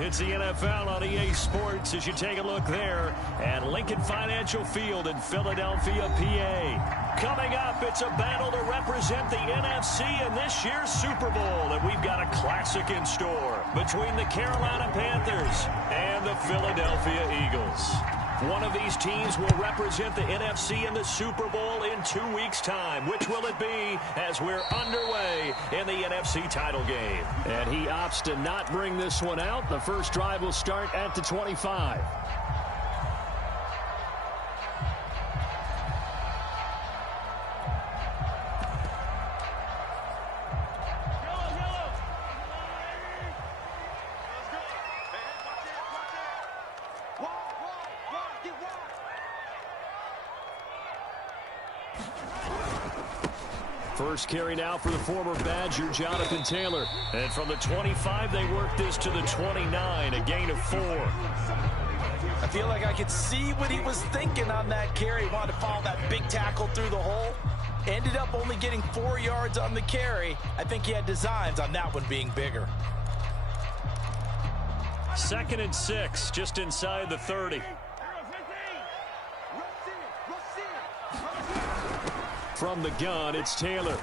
It's the NFL on EA Sports as you take a look there at Lincoln Financial Field in Philadelphia, PA. Coming up, it's a battle to represent the NFC in this year's Super Bowl, and we've got a classic in store between the Carolina Panthers and the Philadelphia Eagles. One of these teams will represent the NFC in the Super Bowl in 2 weeks' time. Which will it be as we're underway in the NFC title game? And he opts to not bring this one out. The first drive will start at the 25. First carry now for the former Badger, Jonathan Taylor. And from the 25, they work this to the 29, a gain of 4. I feel like I could see what he was thinking on that carry. He wanted to follow that big tackle through the hole. Ended up only getting 4 yards on the carry. I think he had designs on that one being bigger. 2nd and 6, just inside the 30. From the gun, it's Taylor.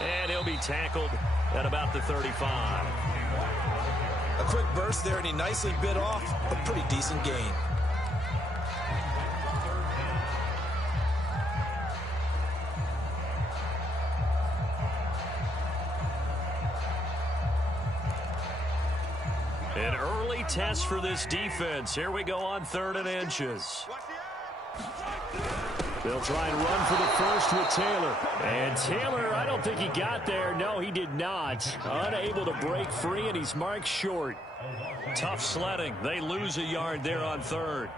And he'll be tackled at about the 35. A quick burst there, and he nicely bit off a pretty decent gain. An early test for this defense. Here we go on 3rd and inches. They'll try and run for the first with Taylor. And Taylor, I don't think he got there. No, he did not. Unable to break free, and he's marked short. Tough sledding. They lose a yard there on 3rd.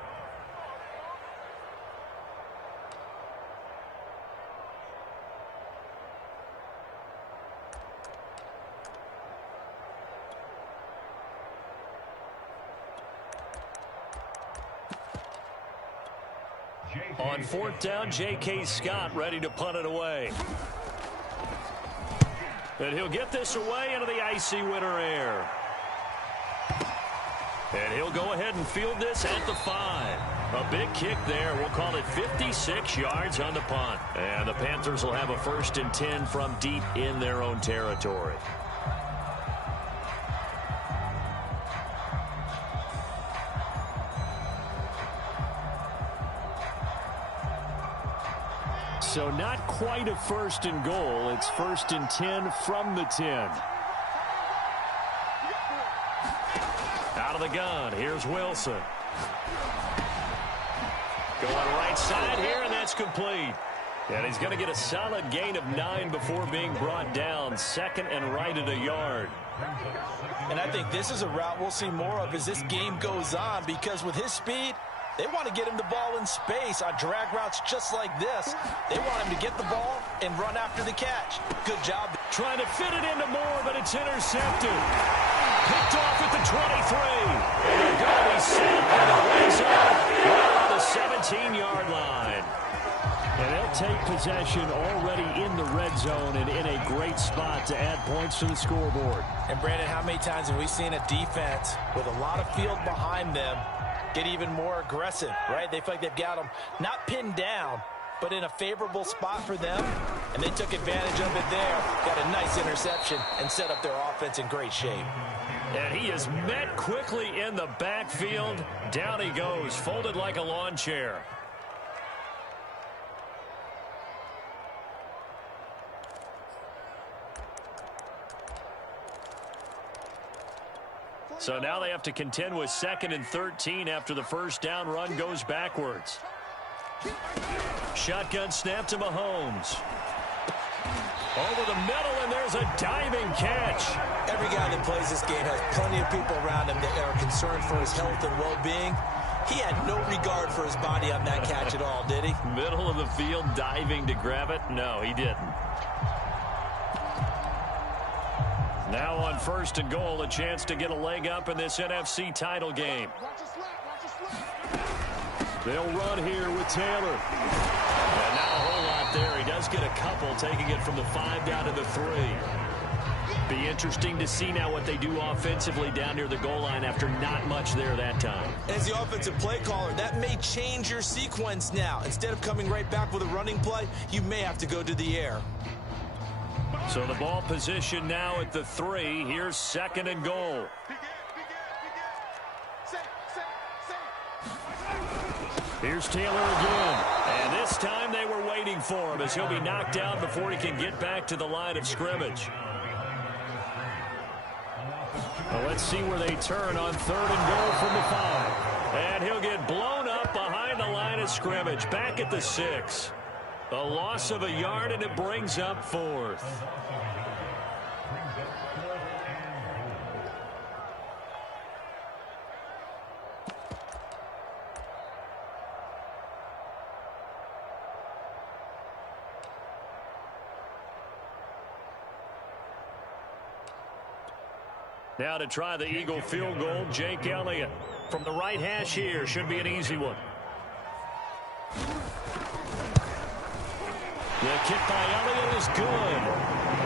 On 4th down, J.K. Scott ready to punt it away. And he'll get this away into the icy winter air. And he'll go ahead and field this at the 5. A big kick there. We'll call it 56 yards on the punt. And the Panthers will have a 1st and 10 from deep in their own territory. So not quite a 1st and goal. It's 1st and 10 from the 10. Out of the gun. Here's Wilson. Going right side here, and that's complete. And he's going to get a solid gain of 9 before being brought down. 2nd and right at a yard. And I think this is a route we'll see more of as this game goes on, because with his speed, they want to get him the ball in space on drag routes just like this. They want him to get the ball and run after the catch. Good job. Trying to fit it into Moore, but it's intercepted. Picked off at the 23. And they're going to be set by the red zone right on the 17-yard line. And they'll take possession already in the red zone and in a great spot to add points to the scoreboard. And Brandon, how many times have we seen a defense with a lot of field behind them get even more aggressive, right? They feel like they've got them not pinned down, but in a favorable spot for them, and they took advantage of it there. Got a nice interception and set up their offense in great shape. And he is met quickly in the backfield. Down he goes, folded like a lawn chair. So now they have to contend with 2nd and 13 after the 1st down run goes backwards. Shotgun snap to Mahomes. Over the middle, and there's a diving catch. Every guy that plays this game has plenty of people around him that are concerned for his health and well-being. He had no regard for his body on that catch at all, did he? Middle of the field, diving to grab it. No, he didn't. Now on 1st and goal, a chance to get a leg up in this NFC title game. They'll run here with Taylor. And not a whole lot there. He does get a couple, taking it from the 5 down to the 3. Be interesting to see now what they do offensively down near the goal line after not much there that time. As the offensive play caller, that may change your sequence now. Instead of coming right back with a running play, you may have to go to the air. So the ball position now at the 3. Here's 2nd and goal. Here's Taylor again. And this time they were waiting for him as he'll be knocked down before he can get back to the line of scrimmage. Well, let's see where they turn on 3rd and goal from the 5. And he'll get blown up behind the line of scrimmage. Back at the 6. A loss of a yard, and it brings up 4th. Now to try the Eagle field goal, Jake Elliott. From the right hash here, should be an easy one. The kick by Elliott is good.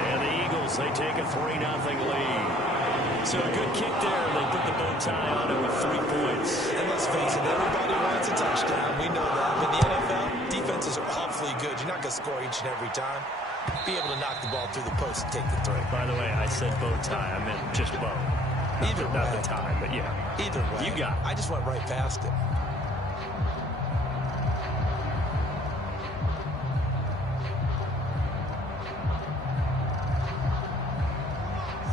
And the Eagles, they take a 3-0 lead. So a good kick there. They put the bow tie on it with 3 points. And let's face it, everybody wants a touchdown. We know that. But in the NFL, defenses are awfully good. You're not going to score each and every time. Be able to knock the ball through the post and take the 3. By the way, I said bow tie. I meant just bow. Either way. Not the tie, but yeah. Either way. You got it. I just went right past it.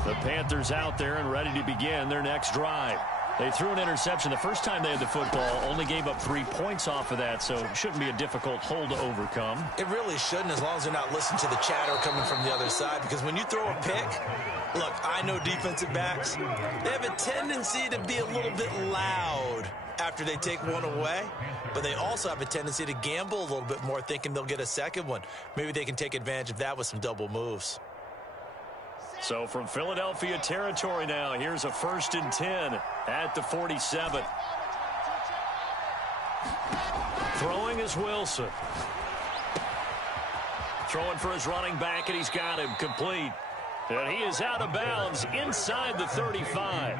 The Panthers out there and ready to begin their next drive. They threw an interception the first time they had the football, only gave up 3 points off of that, so it shouldn't be a difficult hole to overcome. It really shouldn't, as long as they're not listening to the chatter coming from the other side, because when you throw a pick, look, I know defensive backs, they have a tendency to be a little bit loud after they take one away, but they also have a tendency to gamble a little bit more, thinking they'll get a second one. Maybe they can take advantage of that with some double moves. So from Philadelphia territory now, here's a 1st and 10 at the 47. Throwing is Wilson. Throwing for his running back, and he's got him complete. And he is out of bounds inside the 35.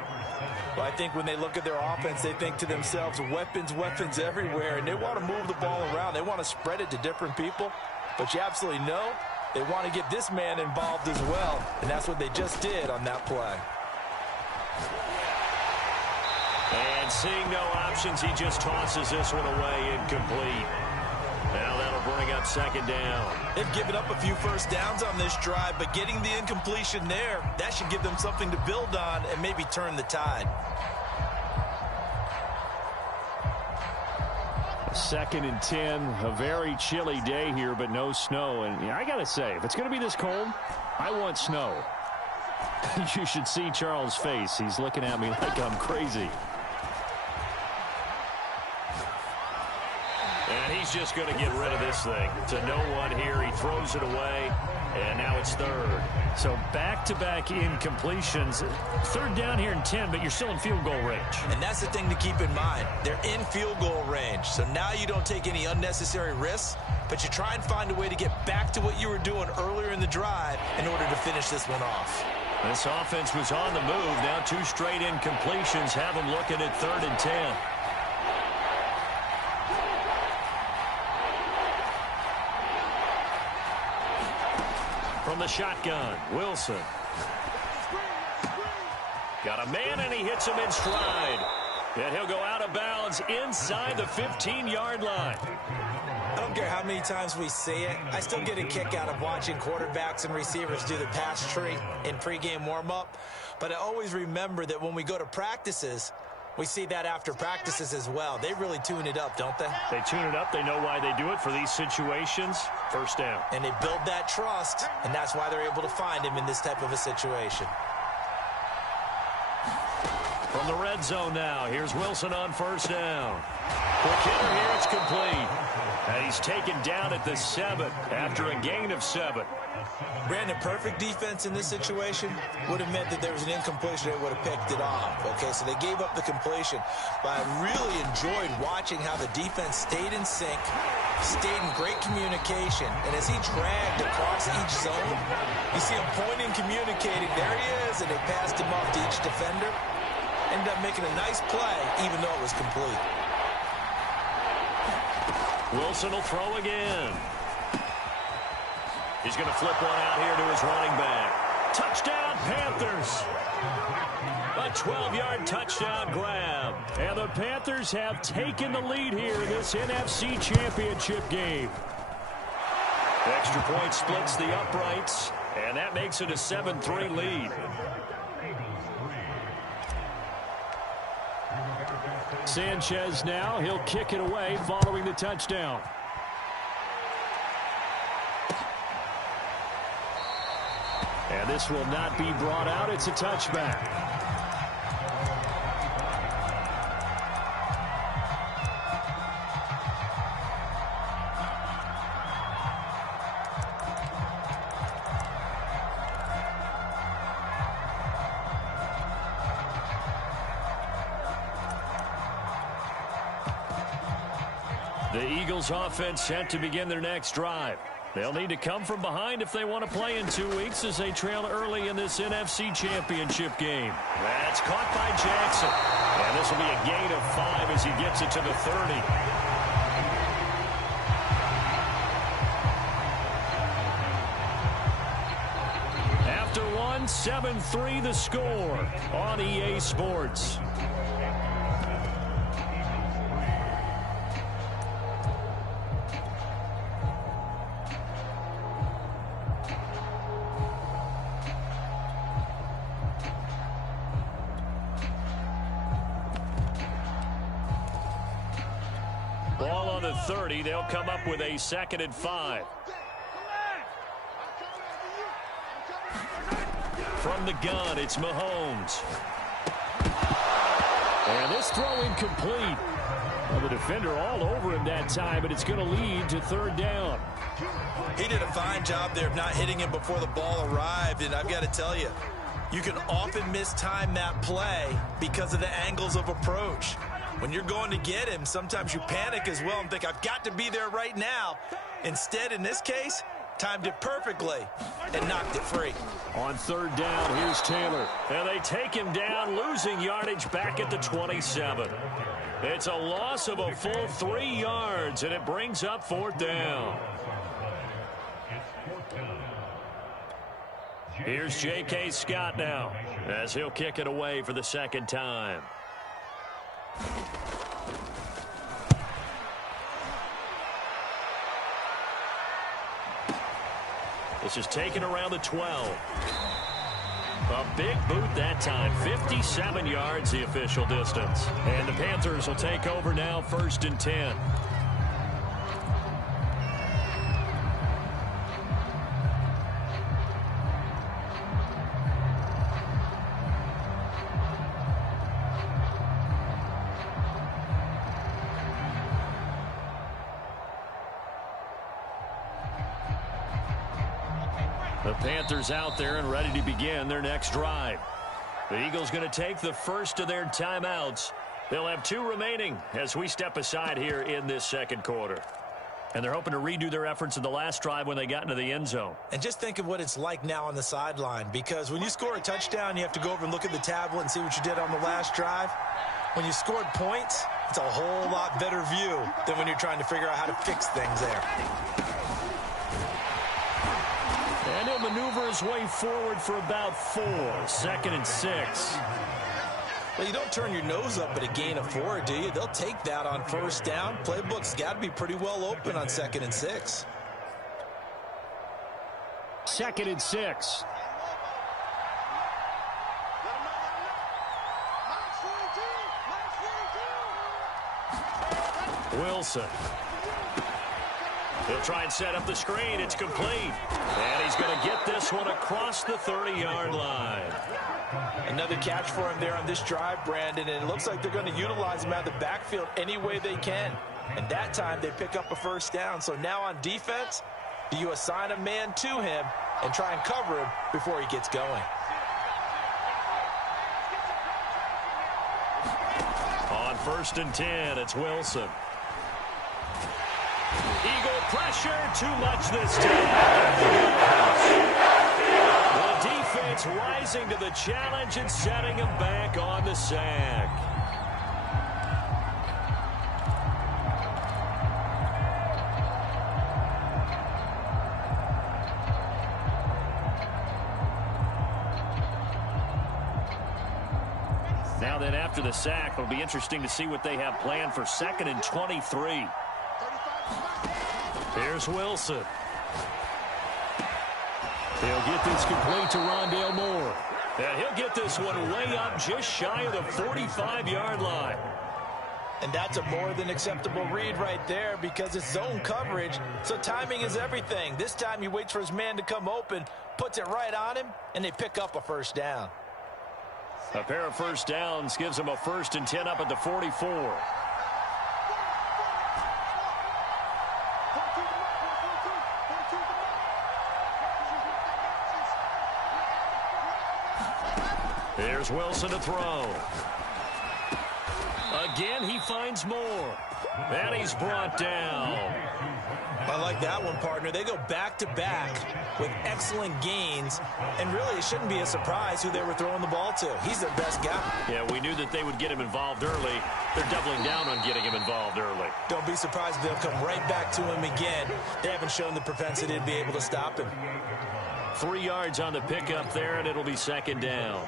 Well, I think when they look at their offense, they think to themselves, weapons, weapons everywhere, and they want to move the ball around. They want to spread it to different people, but you absolutely know they want to get this man involved as well, and that's what they just did on that play. And seeing no options, he just tosses this one away, incomplete. Now that'll bring up 2nd down. They've given up a few first downs on this drive, but getting the incompletion there, that should give them something to build on and maybe turn the tide. 2nd and 10, a very chilly day here, but no snow. And I got to say, if it's going to be this cold, I want snow. You should see Charles' face. He's looking at me like I'm crazy. And he's just going to get rid of this thing. To no one here. He throws it away, and now it's 3rd. So back-to-back incompletions. 3rd down here and 10, but you're still in field goal range. And that's the thing to keep in mind. They're in field goal range. So now you don't take any unnecessary risks, but you try and find a way to get back to what you were doing earlier in the drive in order to finish this one off. This offense was on the move. Now 2 straight incompletions have them looking at 3rd and 10. From the shotgun, Wilson. Got a man, and he hits him in stride. And he'll go out of bounds inside the 15-yard line. I don't care how many times we see it. I still get a kick out of watching quarterbacks and receivers do the pass tree in pregame warm-up. But I always remember that when we go to practices, we see that after practices as well. They really tune it up, don't they? They tune it up. They know why they do it for these situations. 1st down. And they build that trust, and that's why they're able to find him in this type of a situation. From the red zone now, here's Wilson on 1st down. Quick hitter here, it's complete. And he's taken down at the 7 after a gain of 7. Brandon, perfect defense in this situation would have meant that there was an incompletion. They would have picked it off. Okay, so they gave up the completion. But I really enjoyed watching how the defense stayed in sync, stayed in great communication, and as he dragged across each zone, you see him pointing, communicating. There he is, and they passed him off to each defender. Ended up making a nice play, even though it was complete. Wilson will throw again. He's going to flip one out here to his running back. Touchdown, Panthers. A 12-yard touchdown grab. And the Panthers have taken the lead here in this NFC Championship game. Extra point splits the uprights, and that makes it a 7-3 lead. Sanchez now, he'll kick it away following the touchdown. And this will not be brought out. It's a touchback. The Eagles offense set to begin their next drive. They'll need to come from behind if they want to play in 2 weeks as they trail early in this NFC Championship game. That's caught by Jackson. And this will be a gain of 5 as he gets it to the 30. After one, 7-3 the score on EA Sports. Ball on the 30. They'll come up with a 2nd and 5. From the gun, it's Mahomes. And this throw incomplete. Well, the defender all over him that time, but it's going to lead to 3rd down. He did a fine job there of not hitting him before the ball arrived, and I've got to tell you, you can often mistime that play because of the angles of approach. When you're going to get him, sometimes you panic as well and think, I've got to be there right now. Instead, in this case, timed it perfectly and knocked it free. On 3rd down, here's Taylor. And they take him down, losing yardage back at the 27. It's a loss of a full 3 yards, and it brings up 4th down. Here's J.K. Scott now, as he'll kick it away for the 2nd time. This is taken around the 12. A big boot that time. 57 yards the official distance. And the Panthers will take over now, 1st and 10. The Panthers out there and ready to begin their next drive. The Eagles going to take the first of their timeouts. They'll have 2 remaining as we step aside here in this 2nd quarter. And they're hoping to redo their efforts in the last drive when they got into the end zone. And just think of what it's like now on the sideline, because when you score a touchdown, you have to go over and look at the tablet and see what you did on the last drive. When you scored points, it's a whole lot better view than when you're trying to figure out how to fix things there. And he'll maneuver his way forward for about 4. 2nd and 6. Well, you don't turn your nose up at a gain of 4, do you? They'll take that on 1st down. Playbook's got to be pretty well open on 2nd and 6. 2nd and 6. Wilson. He'll try and set up the screen. It's complete. And he's going to get this one across the 30-yard line. Another catch for him there on this drive, Brandon, and it looks like they're going to utilize him out of the backfield any way they can. And that time they pick up a 1st down. So now on defense, do you assign a man to him and try and cover him before he gets going? On 1st and 10, it's Wilson. Eagle pressure, too much this time. The defense rising to the challenge and setting him back on the sack. Now then, after the sack, it'll be interesting to see what they have planned for 2nd and 23. Here's Wilson. He'll get this complete to Rondale Moore. And he'll get this one way up just shy of the 45-yard line. And that's a more than acceptable read right there because it's zone coverage, so timing is everything. This time he waits for his man to come open, puts it right on him, and they pick up a first down. A pair of first downs gives them a 1st and 10 up at the 44. Here's Wilson to throw. Again, he finds Moore. And he's brought down. I like that one, partner. They go back-to-back with excellent gains, and really it shouldn't be a surprise who they were throwing the ball to. He's their best guy. Yeah, we knew that they would get him involved early. They're doubling down on getting him involved early. Don't be surprised if they'll come right back to him again. They haven't shown the propensity to be able to stop him. 3 yards on the pickup there, and it'll be 2nd down.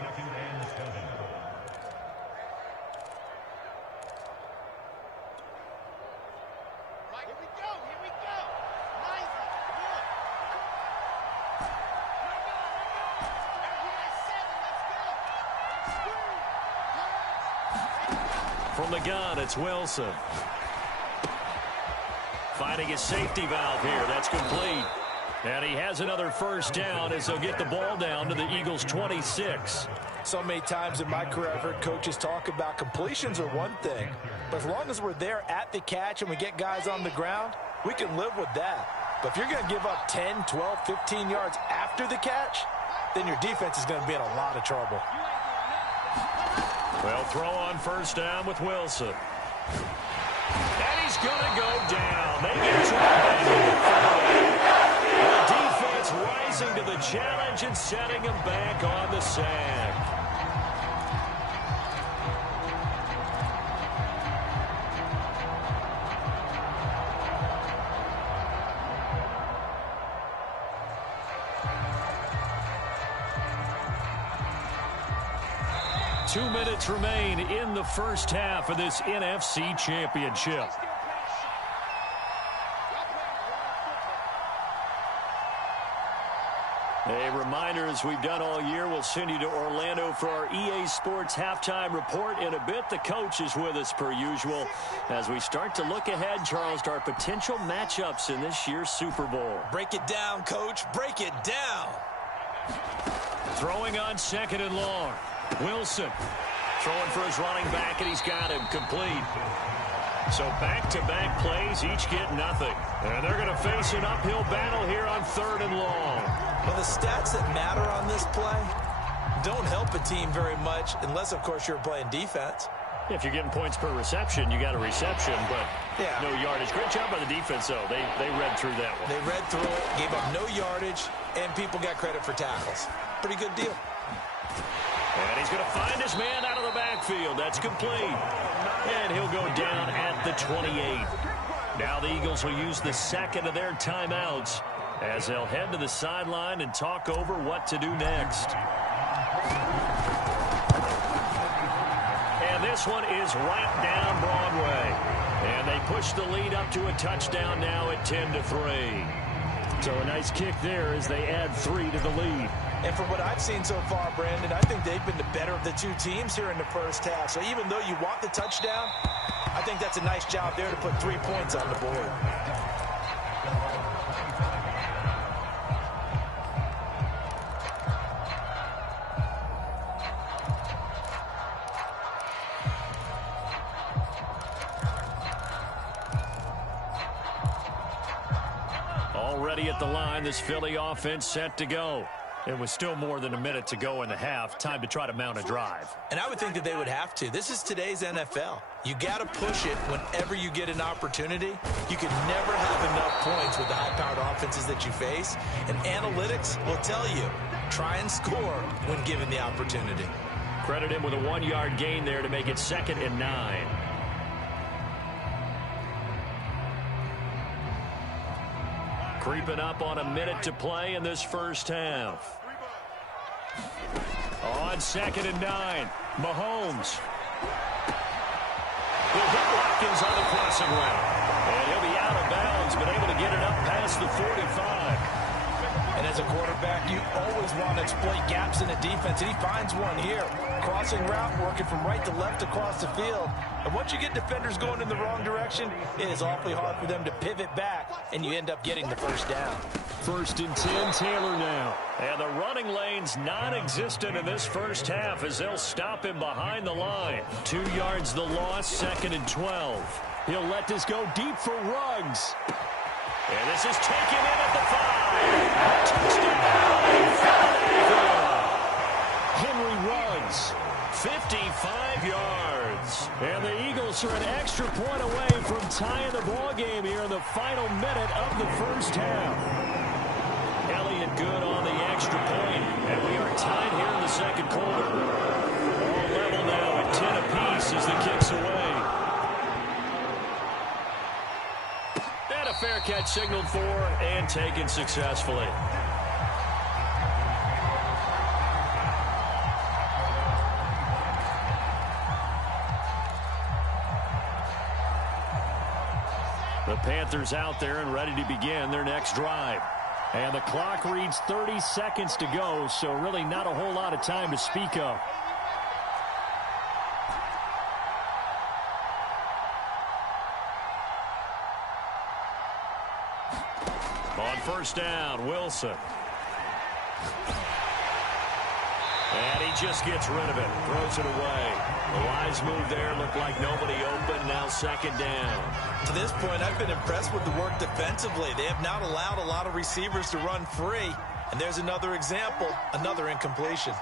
From the gun, it's Wilson. Finding his safety valve here. That's complete. And he has another first down as they'll get the ball down to the Eagles' 26. So many times in my career I've heard coaches talk about completions are one thing, but as long as we're there at the catch and we get guys on the ground, we can live with that. But if you're going to give up 10, 12, 15 yards after the catch, then your defense is going to be in a lot of trouble. Well, throw on first down with Wilson. And he's going to go down. They get back to the 40. The defense rising to the challenge and setting him back on the sack. Two minutes remain in the first half of this NFC Championship. A reminder, as we've done all year, we'll send you to Orlando for our EA Sports halftime report in a bit. The coach is with us per usual as we start to look ahead, Charles, to our potential matchups in this year's Super Bowl. Break it down, Coach. Break it down. Throwing on 2nd and long. Wilson throwing for his running back, and he's got him complete. So back-to-back plays, each get nothing. And they're going to face an uphill battle here on 3rd and long. Well, the stats that matter on this play don't help a team very much unless, of course, you're playing defense. If you're getting points per reception, you got a reception, but no yardage. Great job by the defense, though. They read through that one. They read through it, gave up no yardage, and people got credit for tackles. Pretty good deal. And he's going to find his man out of the backfield. That's complete. And he'll go down at the 28. Now the Eagles will use the 2nd of their timeouts as they'll head to the sideline and talk over what to do next. And this one is right down Broadway. And they push the lead up to a touchdown now at 10-3. So a nice kick there as they add 3 to the lead. And from what I've seen so far, Brandon, I think they've been the better of the two teams here in the first half. So even though you want the touchdown, I think that's a nice job there to put 3 points on the board. Already at the line, this Philly offense set to go. It was still more than a minute to go in the half. Time to try to mount a drive. And I would think that they would have to. This is today's NFL. You got to push it whenever you get an opportunity. You can never have enough points with the high-powered offenses that you face. And analytics will tell you, try and score when given the opportunity. Credit him with a 1-yard gain there to make it 2nd and 9. Creeping up on a minute to play in this first half. On 2nd and 9, Mahomes. He'll hit Watkins on the crossing route. And he'll be out of bounds, but able to get it up past the 45. And as a quarterback, you always want to exploit gaps in the defense, and he finds one here. Crossing route, working from right to left across the field. And once you get defenders going in the wrong direction, it is awfully hard for them to pivot back, and you end up getting the first down. 1st and 10, Taylor now. And the running lane's non-existent in this first half as they'll stop him behind the line. 2 yards the loss, 2nd and 12. He'll let this go deep for Ruggs. And this is taken in at the 5. Touchdown! Henry Ruggs, 55 yards. And the Eagles are an extra point away from tying the ball game here in the final minute of the first half. Elliott good on the extra point, and we are tied here in the second quarter. All level now at 10 apiece as the kick's away. And a fair catch signaled for and taken successfully. The Panthers out there and ready to begin their next drive. And the clock reads 30 seconds to go, so really not a whole lot of time to speak of. On first down, Wilson. And he just gets rid of it, throws it away. The wise move there, looked like nobody open, now 2nd down. To this point, I've been impressed with the work defensively. They have not allowed a lot of receivers to run free. And there's another example, another incompletion.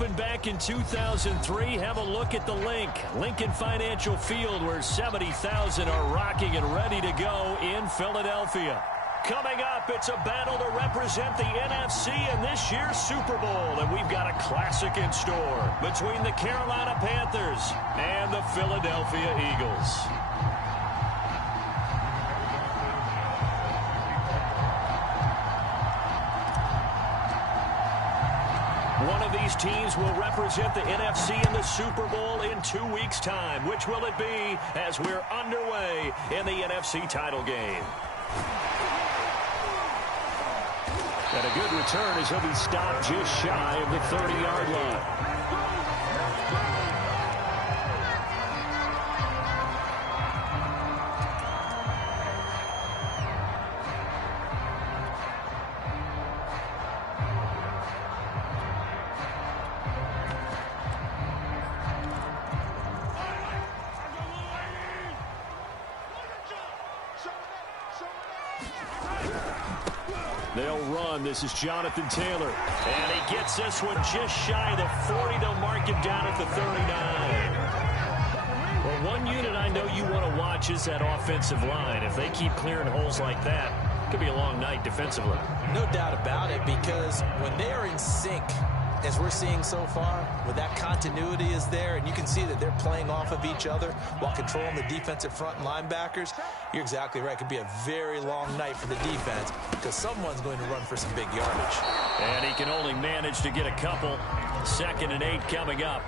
opened back in 2003. Have a look at the Lincoln Financial Field, where 70,000 are rocking and ready to go in Philadelphia. Coming up, it's a battle to represent the NFC in this year's Super Bowl. And we've got a classic in store between the Carolina Panthers and the Philadelphia Eagles. One of these teams will represent the NFC in the Super Bowl in 2 weeks' time. Which will it be as we're underway in the NFC title game? And a good return as he'll be stopped just shy of the 30-yard line. They'll run. This is Jonathan Taylor. And he gets this one just shy of the 40. They'll mark him down at the 39. Well, one unit I know you want to watch is that offensive line. If they keep clearing holes like that, it could be a long night defensively. No doubt about it, because when they are in sync, as we're seeing so far, when that continuity is there, and you can see that they're playing off of each other while controlling the defensive front linebackers, you're exactly right. It could be a very long night for the defense because someone's going to run for some big yardage. And he can only manage to get a couple. 2nd and 8 coming up.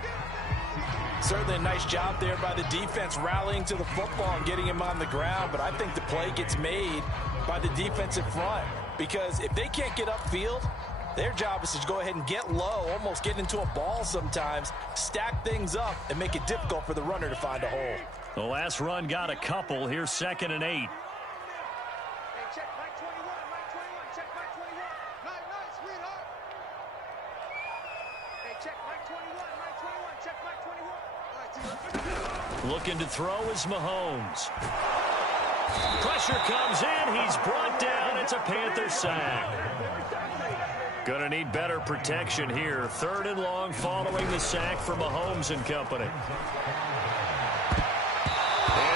Certainly a nice job there by the defense rallying to the football and getting him on the ground, but I think the play gets made by the defensive front because if they can't get upfield, their job is to go ahead and get low, almost get into a ball sometimes, stack things up, and make it difficult for the runner to find a hole. The last run got a couple. Here's 2nd and 8. Hey, check Mike 21, Mike 21, check Mike 21. Nice, sweetheart. Hey, check Mike 21, Mike 21, check Mike 21. All right, T. Looking to throw is Mahomes. Pressure comes in. He's brought down. It's a Panther sack. Gonna need better protection here. 3rd and long following the sack for Mahomes and company. And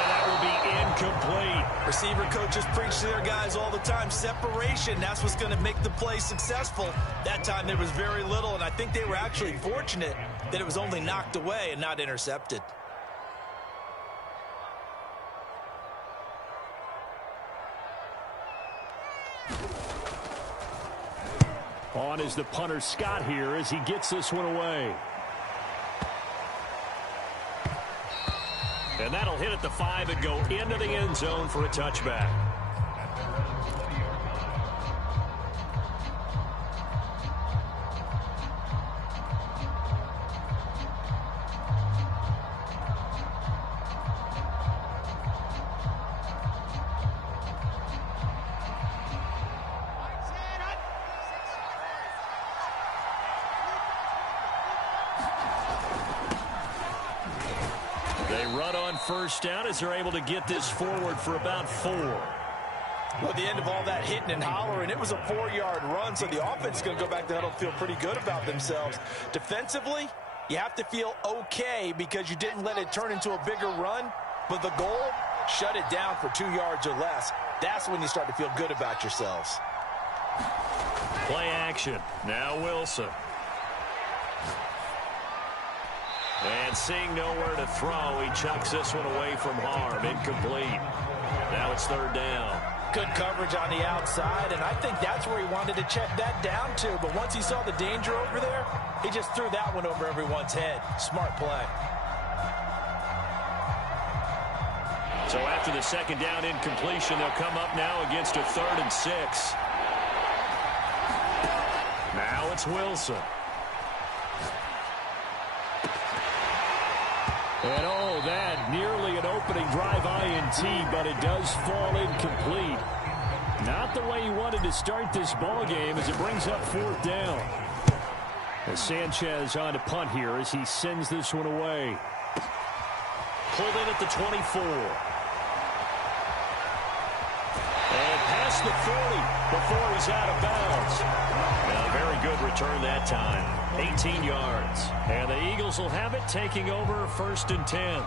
that will be incomplete. Receiver coaches preach to their guys all the time. Separation, that's what's going to make the play successful. That time there was very little, and I think they were actually fortunate that it was only knocked away and not intercepted. On is the punter Scott here as he gets this one away. And that'll hit at the 5 and go into the end zone for a touchback. They run on first down as they're able to get this forward for about 4. Well, at the end of all that hitting and hollering, it was a 4-yard run, so the offense is going to go back to the huddle and feel pretty good about themselves. Defensively, you have to feel okay because you didn't let it turn into a bigger run, but the goal, shut it down for 2 yards or less. That's when you start to feel good about yourselves. Play action. Now Wilson. And seeing nowhere to throw, he chucks this one away from harm. Incomplete. Now it's 3rd down. Good coverage on the outside, and I think that's where he wanted to check that down to. But once he saw the danger over there, he just threw that one over everyone's head. Smart play. So after the 2nd down incompletion, they'll come up now against a 3rd and 6. Now it's Wilson. And oh, that nearly an opening drive INT, but it does fall incomplete. Not the way he wanted to start this ball game as it brings up 4th down. As Sanchez on to punt here as he sends this one away. Pulled in at the 24. And past the 40 before he's out of bounds. Now, very good return that time. 18 yards. And the Eagles will have it, taking over 1st and 10.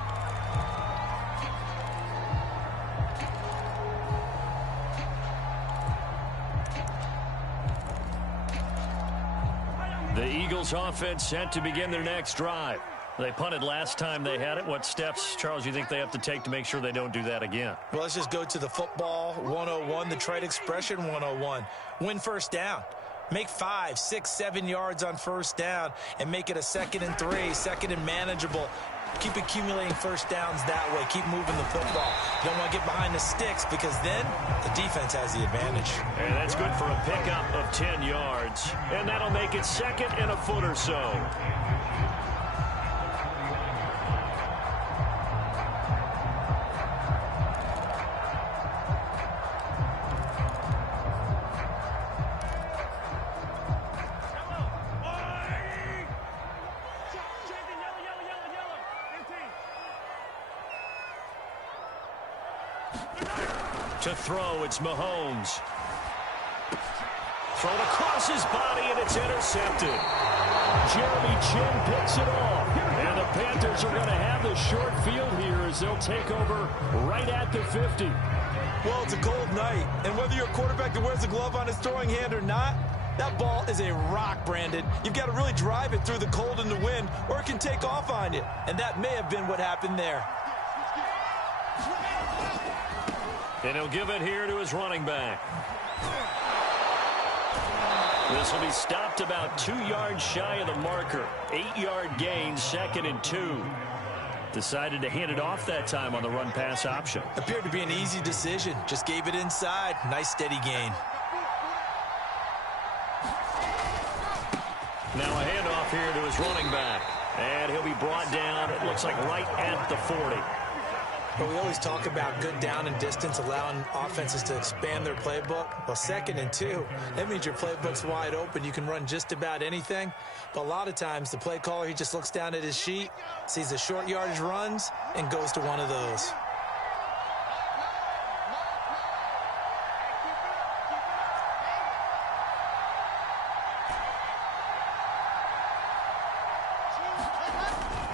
The Eagles offense set to begin their next drive. They punted last time they had it. What steps, Charles, you think they have to take to make sure they don't do that again? Well, let's just go to the football 101, the trade expression 101. Win first down. Make 5, 6, 7 yards on first down and make it a 2nd and 3, 2nd and manageable. Keep accumulating first downs that way. Keep moving the football. You don't want to get behind the sticks because then the defense has the advantage. And that's good for a pickup of 10 yards. And that'll make it 2nd and a foot or so. To throw, it's Mahomes. Thrown across his body, and it's intercepted. Jeremy Chinn picks it off. And the Panthers are going to have the short field here as they'll take over right at the 50. Well, it's a cold night, and whether you're a quarterback that wears a glove on his throwing hand or not, that ball is a rock, Brandon. You've got to really drive it through the cold and the wind, or it can take off on you. And that may have been what happened there. And he'll give it here to his running back. This will be stopped about 2 yards shy of the marker. 8-yard gain, 2nd and 2. Decided to hand it off that time on the run-pass option. Appeared to be an easy decision. Just gave it inside. Nice steady gain. Now a handoff here to his running back. And he'll be brought down, it looks like right at the 40. But we always talk about good down and distance, allowing offenses to expand their playbook. Well, 2nd and 2, that means your playbook's wide open. You can run just about anything. But a lot of times, the play caller, he just looks down at his sheet, sees the short yardage runs, and goes to one of those.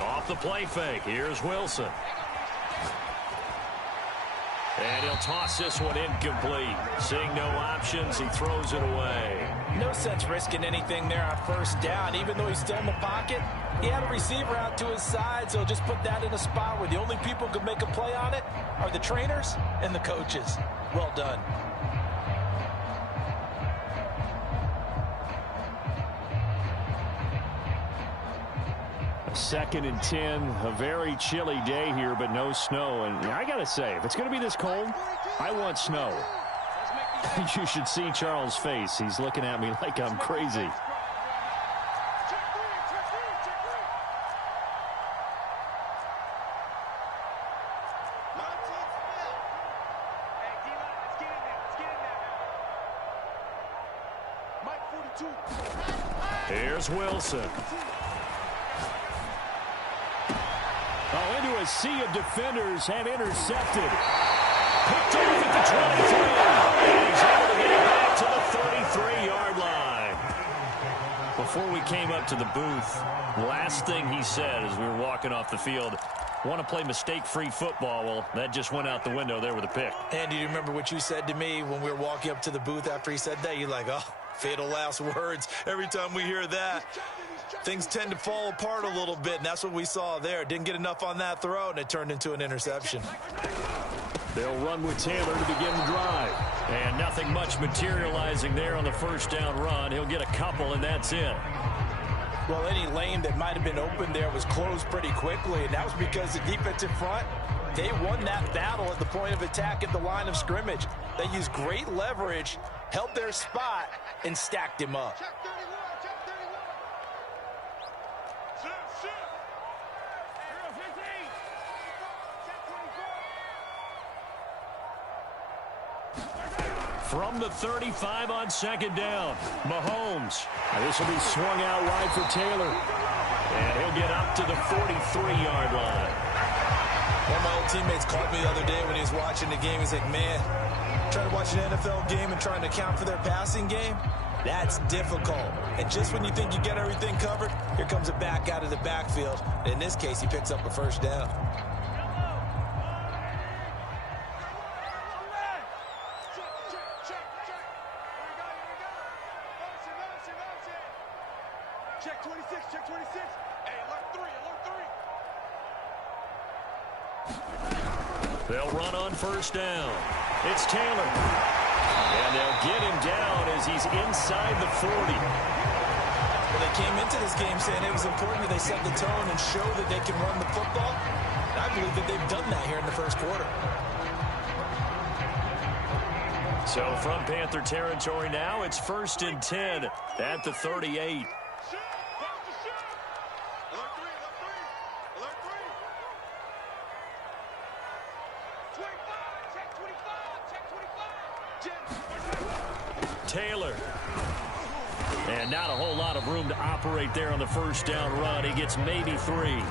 Off the play fake, here's Wilson. And he'll toss this one incomplete. Seeing no options, he throws it away. No sense risking anything there on first down. Even though he's still in the pocket, he had a receiver out to his side, so just put that in a spot where the only people who can make a play on it are the trainers and the coaches. Well done. Second and 10, a very chilly day here, but no snow. And I got to say, if it's going to be this cold, I want snow. You should see Charles' face. He's looking at me like I'm crazy. Here's Wilson. Oh, into a sea of defenders and intercepted. Picked off at the 23. And he's able to get it back to the 33-yard line. Before we came up to the booth, last thing he said as we were walking off the field, want to play mistake-free football. Well, that just went out the window there with a pick. And do you remember what you said to me when we were walking up to the booth after he said that? You're like, oh, fatal last words. Every time we hear that, things tend to fall apart a little bit, and that's what we saw there. Didn't get enough on that throw, and it turned into an interception. They'll run with Taylor to begin the drive. And nothing much materializing there on the first down run. He'll get a couple, and that's it. Well, any lane that might have been open there was closed pretty quickly, and that was because the defensive front, they won that battle at the point of attack at the line of scrimmage. They used great leverage, held their spot, and stacked him up. From the 35 on second down, Mahomes. This will be swung out wide for Taylor. And he'll get up to the 43-yard line. One of my old teammates called me the other day when he was watching the game. He's like, man, Trying to watch an NFL game and trying to account for their passing game, that's difficult. And just when you think you get everything covered, here comes a back out of the backfield. In this case, he picks up a first down. Check 26, check 26. Hey, alert 3, alert 3. They'll run on first down. It's Taylor. And they'll get him down as he's inside the 40. Well, they came into this game saying it was important that they set the tone and show that they can run the football. And I believe that they've done that here in the first quarter. So from Panther territory now, it's 1st and 10 at the 38. Taylor. And not a whole lot of room to operate there on the first down run. He gets maybe 3.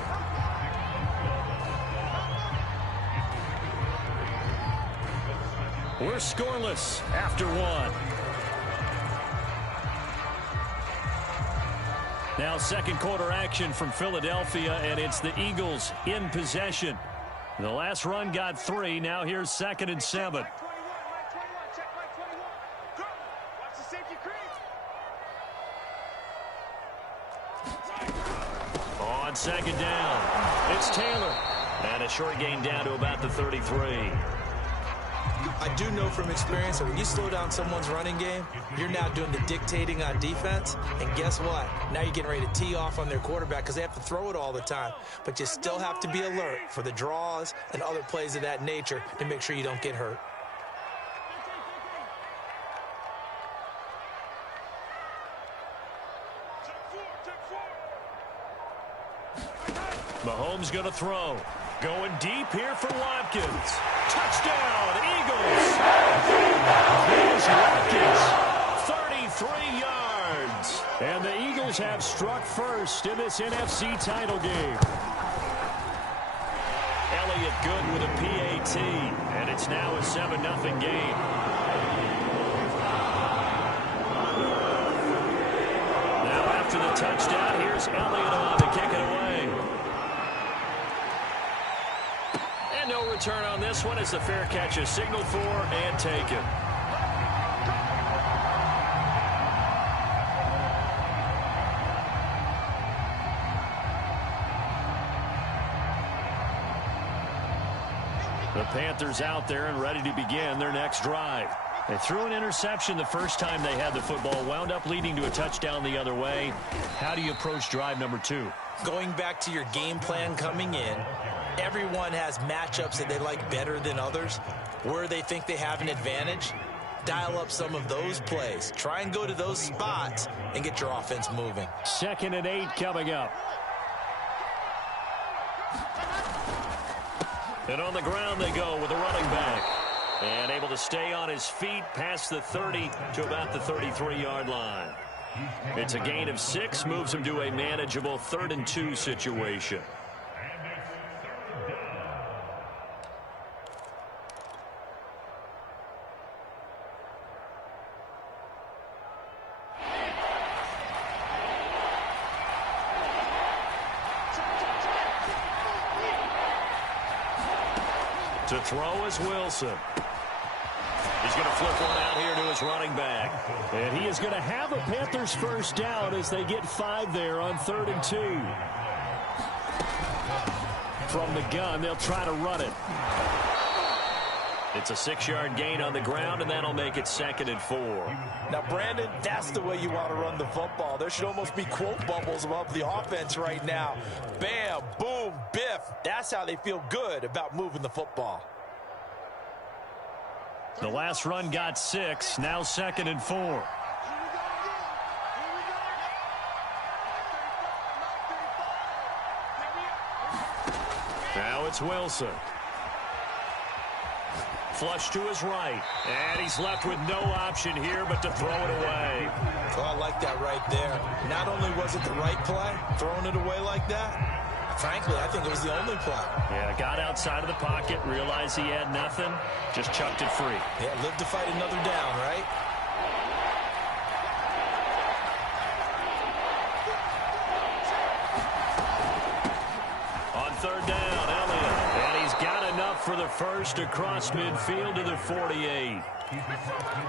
We're scoreless after 1. Now second quarter action from Philadelphia, and it's the Eagles in possession. The last run got 3. Now here's 2nd and 7. On second down, it's Taylor. And a short gain down to about the 33. I do know from experience that when you slow down someone's running game, you're now doing the dictating on defense. And guess what? Now you're getting ready to tee off on their quarterback because they have to throw it all the time. But you still have to be alert for the draws and other plays of that nature to make sure you don't get hurt. Mahomes going to throw. Going deep here for Watkins. Touchdown, Eagles. There's Watkins. 33 yards. And the Eagles have struck first in this NFC title game. Elliott good with a PAT. And it's now a 7-0 game. Now after the touchdown, here's Elliott on to kick it away. No return on this one as the fair catch is signaled for and taken. The Panthers out there and ready to begin their next drive. They threw an interception the first time they had the football, wound up leading to a touchdown the other way. How do you approach drive number 2? Going back to your game plan coming in, everyone has matchups that they like better than others. Where they think they have an advantage, dial up some of those plays. Try and go to those spots and get your offense moving. 2nd and 8 coming up. And on the ground they go with a running back. And able to stay on his feet past the 30 to about the 33-yard line. It's a gain of 6, moves him to a manageable 3rd and 2 situation. To throw is Wilson. He's going to flip one out here to his running back. And he is going to have a Panthers first down as they get 5 there on 3rd and 2. From the gun, they'll try to run it. It's a 6-yard gain on the ground, and that'll make it 2nd and 4. Now, Brandon, that's the way you want to run the football. There should almost be quote bubbles above the offense right now. Bam, boom, biff. That's how they feel good about moving the football. The last run got 6, now 2nd and 4. Now it's Wilson. Flush to his right. And he's left with no option here but to throw it away. Oh, I like that right there. Not only was it the right play, throwing it away like that, frankly, I think it was the only play. Yeah, got outside of the pocket, realized he had nothing, just chucked it free. Yeah, live to fight another down, right? On third down, Elliott. And he's got enough for the first across midfield to the 48.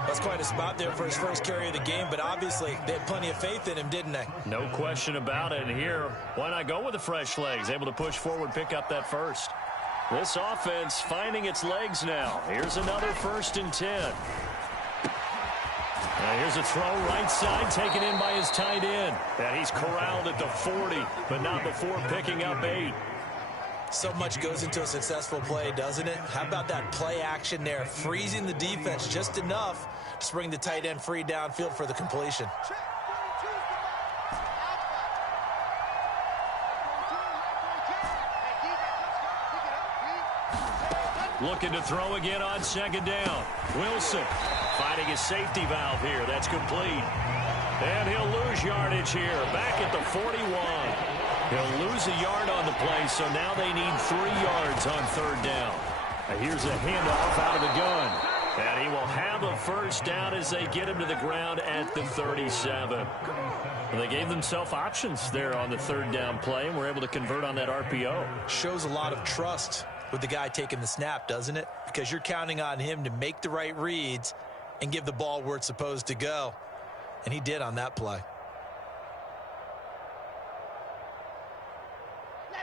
That's quite a spot there for his first carry of the game, but obviously they had plenty of faith in him, didn't they? No question about it. And here, why not go with the fresh legs? Able to push forward, pick up that first. This offense finding its legs now. Here's another 1st and 10. Here's a throw right side taken in by his tight end. And he's corralled at the 40, but not before picking up 8. So much goes into a successful play, doesn't it? How about that play action there, freezing the defense just enough to bring the tight end free downfield for the completion. Looking to throw again on 2nd down. Wilson finding his safety valve here. That's complete. And he'll lose yardage here. Back at the 41. He'll lose a yard on the play, so now they need 3 yards on 3rd down. Here's a handoff out of the gun. And he will have a 1st down as they get him to the ground at the 37. And they gave themselves options there on the 3rd down play, and were able to convert on that RPO. Shows a lot of trust with the guy taking the snap, doesn't it? Because you're counting on him to make the right reads and give the ball where it's supposed to go. And he did on that play.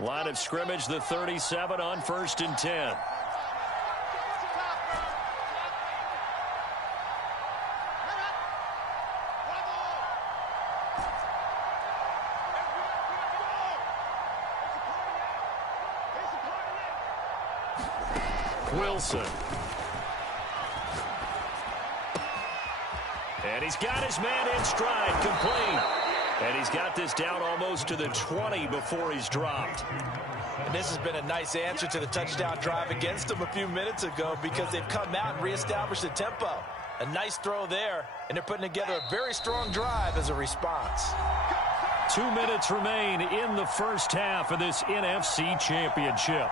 Line of scrimmage, the 37 on 1st and 10. Wilson. And he's got his man in stride, complete. And he's got this down almost to the 20 before he's dropped. And this has been a nice answer to the touchdown drive against them a few minutes ago, because they've come out and reestablished the tempo. A nice throw there, and they're putting together a very strong drive as a response. 2 minutes remain in the first half of this NFC Championship.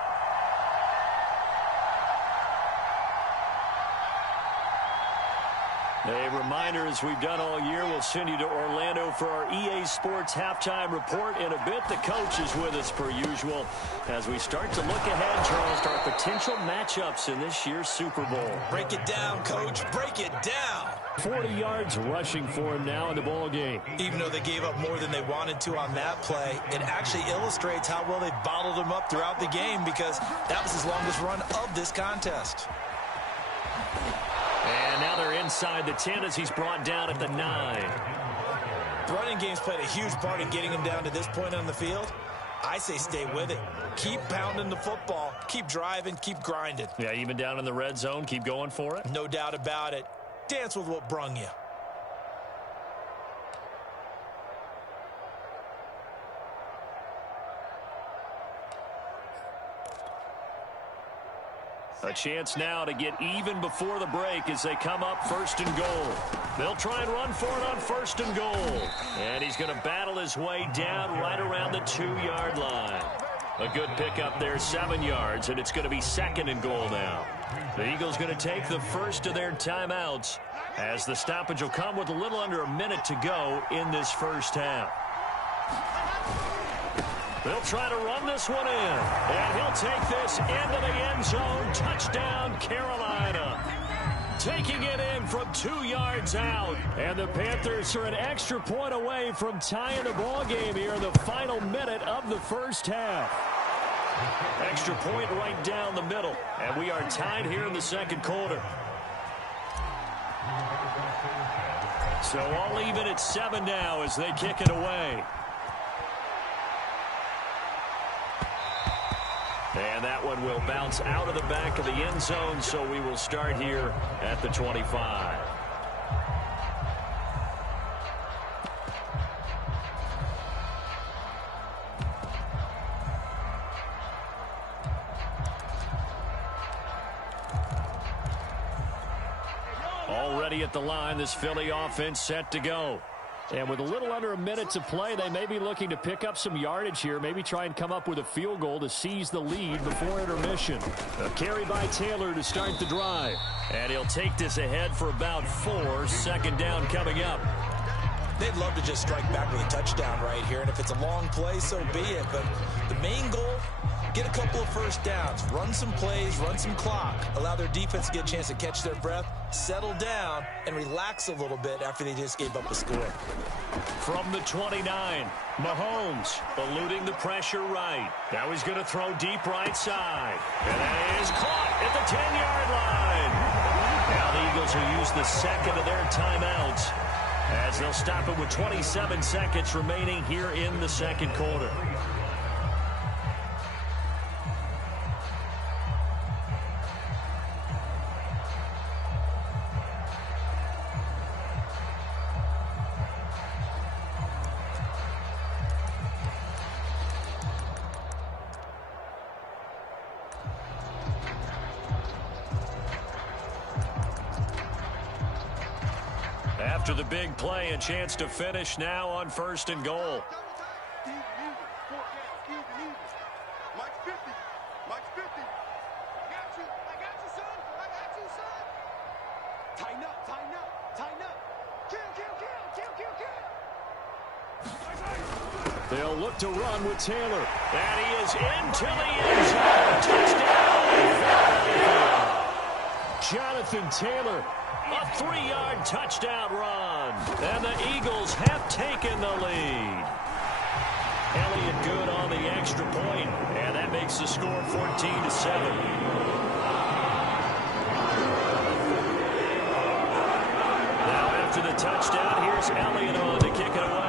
A reminder, as we've done all year, we'll send you to Orlando for our EA Sports halftime report in a bit. The coach is with us per usual as we start to look ahead, Charles, to our potential matchups in this year's Super Bowl. Break it down, Coach. Break it down. 40 yards rushing for him now in the ball game. Even though they gave up more than they wanted to on that play, it actually illustrates how well they bottled him up throughout the game, because that was his longest run of this contest. And now they're inside the 10 as he's brought down at the 9. The running game's played a huge part in getting him down to this point on the field. I say stay with it. Keep pounding the football. Keep driving. Keep grinding. Yeah, even down in the red zone, keep going for it. No doubt about it. Dance with what brung you. A chance now to get even before the break as they come up 1st and goal. They'll try and run for it on 1st and goal. And he's going to battle his way down right around the 2-yard line. A good pickup there, 7 yards, and it's going to be 2nd and goal now. The Eagles going to take the first of their timeouts as the stoppage will come with a little under a minute to go in this first half. They'll try to run this one in, and he'll take this into the end zone. Touchdown, Carolina. Taking it in from 2 yards out, and the Panthers are an extra point away from tying the ball game here in the final minute of the first half. Extra point right down the middle, and we are tied here in the second quarter. So all even at 7 now as they kick it away. And that one will bounce out of the back of the end zone, so we will start here at the 25. Already at the line, this Philly offense set to go. And with a little under a minute to play, they may be looking to pick up some yardage here, maybe try and come up with a field goal to seize the lead before intermission. A carry by Taylor to start the drive. And he'll take this ahead for about 4. Second down coming up. They'd love to just strike back with a touchdown right here, and if it's a long play, so be it. But the main goal, get a couple of first downs, run some plays, run some clock, allow their defense to get a chance to catch their breath, settle down, and relax a little bit after they just gave up a score. From the 29, Mahomes eluding the pressure right. Now he's going to throw deep right side. And that is caught at the 10-yard line. Now the Eagles will use the second of their timeouts, as they'll stop it with 27 seconds remaining here in the second quarter. After the big play, a chance to finish now on 1st and goal. They'll look to run with Taylor. And he is into the end zone. Touchdown. Jonathan Taylor. A 3-yard touchdown run. And the Eagles have taken the lead. Elliott good on the extra point, and that makes the score 14-7. Now after the touchdown, here's Elliott on to kick it away.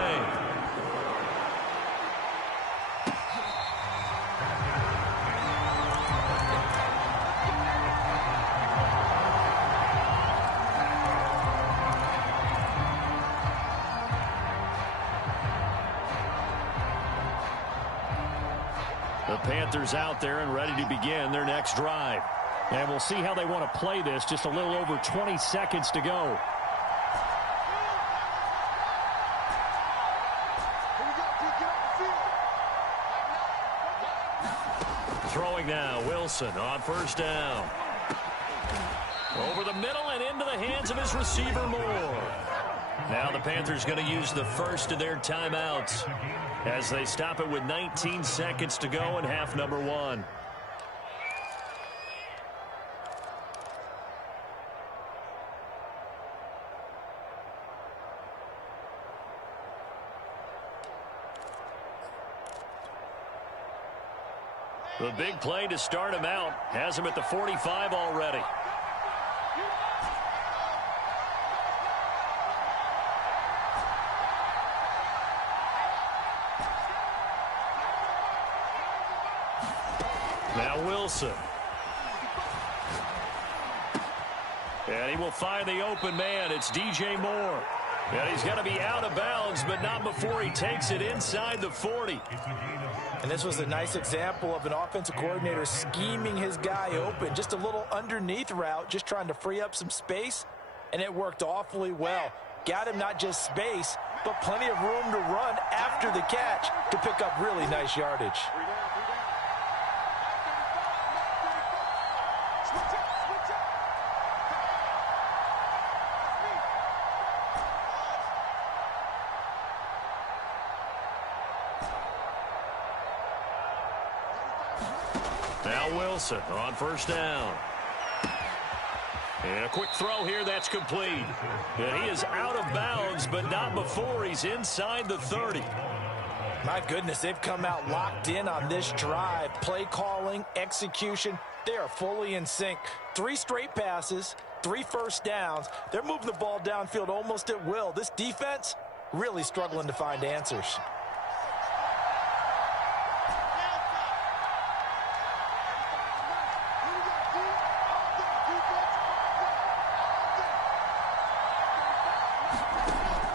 The Panthers out there and ready to begin their next drive. And we'll see how they want to play this. Just a little over 20 seconds to go. Throwing now, Wilson on 1st down. Over the middle and into the hands of his receiver, Moore. Now the Panthers going to use the first of their timeouts as they stop it with 19 seconds to go in half number 1. The big play to start him out has him at the 45 already. Now Wilson. And he will find the open man. It's DJ Moore. And he's got to be out of bounds, but not before he takes it inside the 40. And this was a nice example of an offensive coordinator scheming his guy open. Just a little underneath route, just trying to free up some space, and it worked awfully well. Got him not just space, but plenty of room to run after the catch to pick up really nice yardage. Now Wilson on 1st down. And a quick throw here that's complete. And he is out of bounds, but not before he's inside the 30. My goodness, they've come out locked in on this drive. Play calling, execution, they are fully in sync. 3 straight passes, 3 first downs. They're moving the ball downfield almost at will. This defense really struggling to find answers.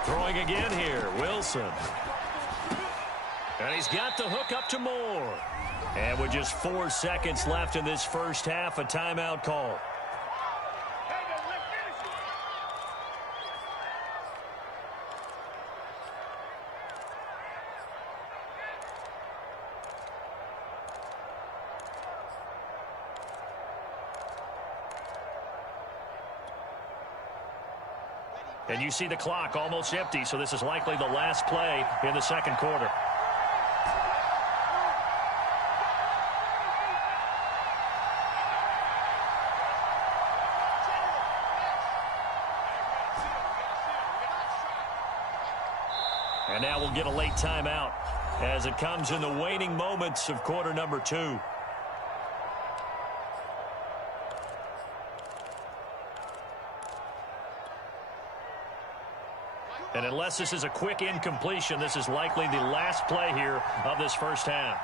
Throwing again here, Wilson. And he's got the hook up to Moore. And with just 4 seconds left in this first half, a timeout call. And you see the clock almost empty, so this is likely the last play in the second quarter. And now we'll get a late timeout as it comes in the waning moments of quarter number 2. And unless this is a quick incompletion, this is likely the last play here of this first half.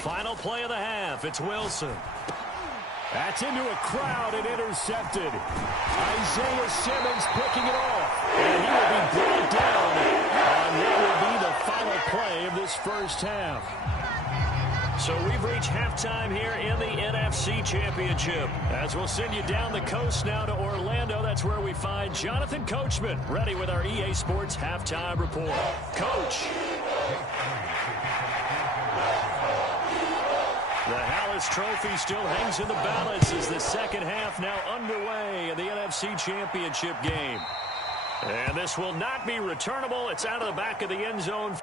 Final play of the half. It's Wilson. That's into a crowd and intercepted. Isaiah Simmons picking it off. And he will be brought down on what will be the final play of this first half. So we've reached halftime here in the NFC Championship. As we'll send you down the coast now to Orlando, that's where we find Jonathan Coachman ready with our EA Sports Halftime Report. Coach. The Hallis Trophy still hangs in the balance as the second half now underway in the NFC Championship game. And this will not be returnable. It's out of the back of the end zone.